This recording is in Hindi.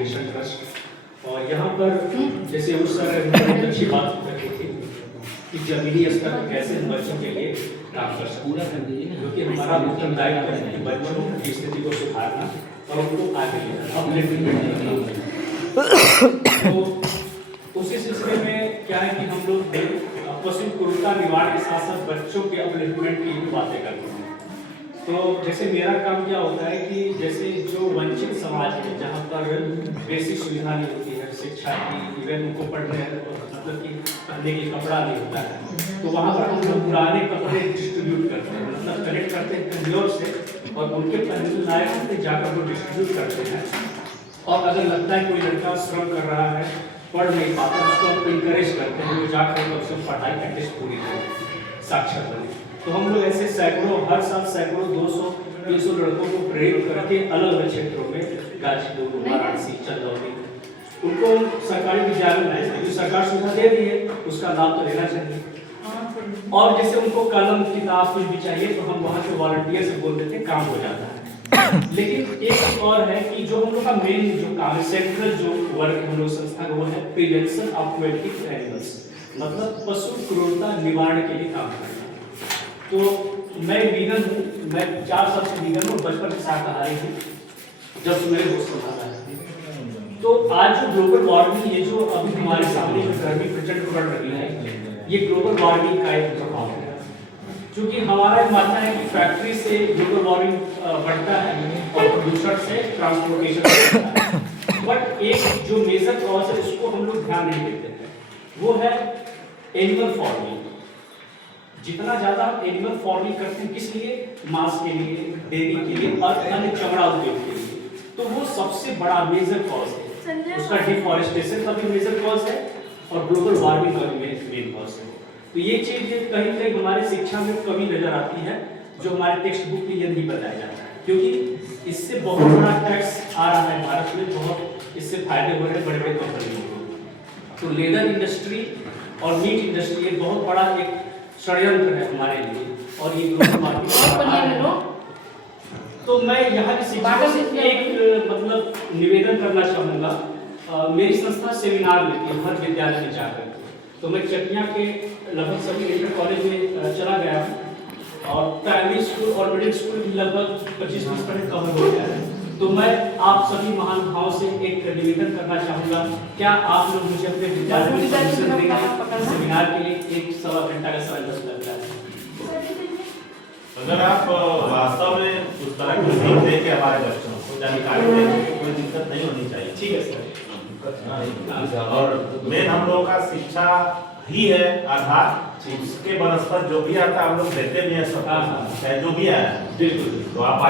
Foundation trust. और यहाँ पर जैसे उस सर बहुत अच्छी बात रखी थी कि जमीनी स्तर पर कैसे हम बच्चों के लिए काम कर सकते हैं, क्योंकि हमारा उत्तरदायित्व है कि बच्चों की स्थिति को सुधारना और उनको आगे ले जाना, अपने तो उसी सिलसिले में क्या है कि हम लोग पशु क्रूरता निवारण के साथ साथ बच्चों के अपलिफ्टमेंट की भी बातें करते हैं। तो जैसे मेरा काम क्या होता है कि जैसे जो वंचित समाज है जहाँ पर बेसिक सुविधा नहीं होती है, शिक्षा की, इवन उनको पढ़ने मतलब कि पहनने के कपड़ा नहीं होता है, तो वहाँ पर हम लोग पुराने कपड़े डिस्ट्रीब्यूट करते हैं, मतलब कलेक्ट करते हैं कंज्यूमर से और उनके पहनने लायक होते जाकर वो डिस्ट्रीब्यूट करते हैं। और अगर लगता है कोई लड़का श्रम कर रहा है, पढ़ नहीं पाता, उसको हम इंकरेज करते हैं वो जाकर उसको पढ़ाई एटलीस्ट पूरी करें, साक्षर बने। तो हम लोग ऐसे सैकड़ों, हर साल सैकड़ों 200-300 लड़कों को प्रेरित करके अलग अलग क्षेत्रों में, गाजीपुर, वाराणसी, चंदौली, उनको सरकारी विद्यालय में जो सरकार सुविधा दे रही है उसका लाभ तो लेना चाहिए। और जैसे उनको कलम, किताब कुछ भी चाहिए तो हम वहाँ के वॉलंटियर से बोल देते हैं, काम हो जाता है। लेकिन एक और है कि जो हम लोग का मेन जो काम है, सेंट्रल जो वर्क हम लोग संस्था का, वो है prevention of cruelty to animals, मतलब पशु क्रूरता निवारण के लिए काम करना। तो मैं वीगन हूँ, मैं 4 साल से वीगन हूँ, बचपन से शाकाहारी हूँ, जब से मेरे दोस्त संभाला है। तो आज जो ग्लोबल वार्मिंग, ये जो अभी हमारे सामने जो गर्मी प्रचंड बढ़ रही है, ये ग्लोबल वार्मिंग का एक प्रभाव है। क्योंकि हमारा मानना है कि फैक्ट्री से ग्लोबल वार्मिंग बढ़ता है और प्रदूषण से ट्रांसपोर्टेशन बढ़ता है। बट एक जो मेजर कॉज है उसको हम लोग ध्यान नहीं देते हैं, वो है एनिमल फार्मिंग। जितना ज्यादा हम एनिमल फार्मिंग करते हैं, किस लिए? मांस के लिए, डेयरी के लिए और अन्य चमड़ा उद्योग के लिए, तो वो सबसे बड़ा मेजर कॉज है। उसका डिफॉरेस्टेशन का भी मेजर कॉज है और ग्लोबल वार्मिंग का भी मेन कॉज है। तो ये चीज कहीं कहीं हमारे शिक्षा में कमी नजर आती है, जो हमारे टेक्स्ट बुक में ये नहीं बताया जाता है, क्योंकि इससे बहुत बड़ा टैक्स आ रहा है भारत में, बहुत इससे फायदे हो रहे हैं बड़े बड़े कंपनियों को। तो लेदर इंडस्ट्री और मीट इंडस्ट्री एक बहुत बड़ा एक षड्यंत्र है हमारे लिए, और ये ग्लोबल वार्मिंग। तो मैं यहाँ की शिक्षा से एक मतलब निवेदन करना चाहूँगा। मेरी संस्था सेमिनार लेती है हर विद्यालय में जाकर, तो मैं चकिया के लगभग सभी इंटर कॉलेज में चला गया हूँ और प्राइमरी स्कूल और मिडिल स्कूल भी लगभग 25-30% कवर हो गया है। तो मैं आप सभी महानुभावों से एक निवेदन करना चाहूँगा, क्या आप लोग मुझे अपने विद्यालय में परमिशन देंगे सेमिनार के लिए 1-1.25 घंटा का समय 10 लगता है। अगर आप वास्तव में उस तरह की सीख दे के हमारे बच्चों को जानकारी दें तो कोई दिक्कत नहीं होनी चाहिए। ठीक है सर। और मेन हम लोगों का शिक्षा ही है आधार, उसके बनस्पत जो भी आता है हम लोग देते भी हैं सब, चाहे जो भी आया। बिल्कुल। तो आप